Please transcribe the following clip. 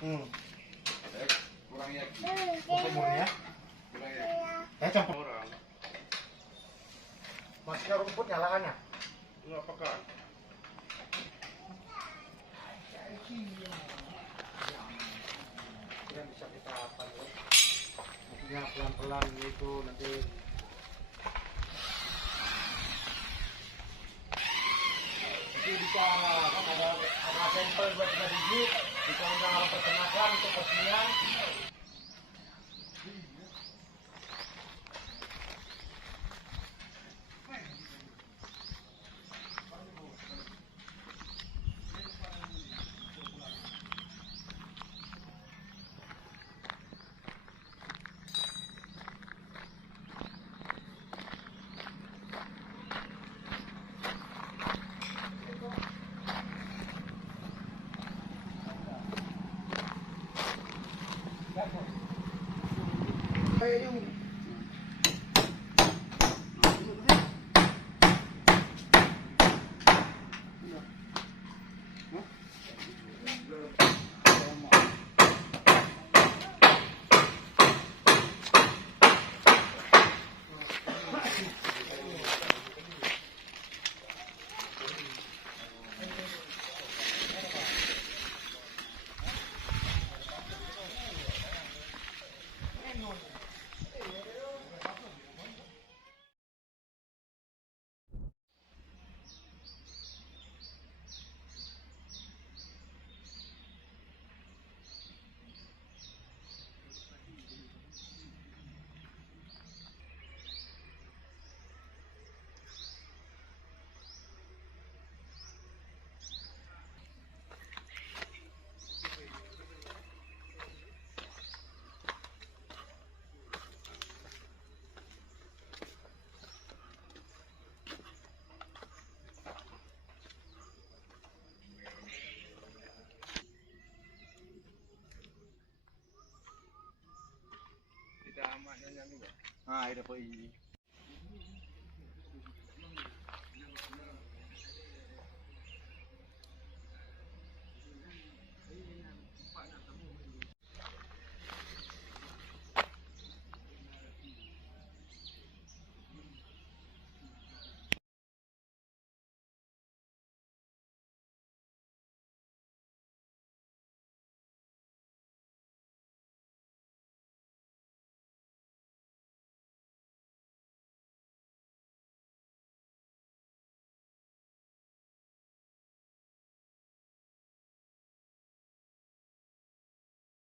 Hmm. Kurang yakin. Untuk murni ya. Kurang yakin. Saya campur. Orang. Masuknya rumput nyalakannya. Enggak apakah? Yang bisa kita apa ya? Maksudnya pelan-pelan gitu nanti. Nanti bisa kan ada sampel buat kita biji, bisa undang perkenakan untuk peresmian. Kita aman nyanyi. Nah, ini apa ini?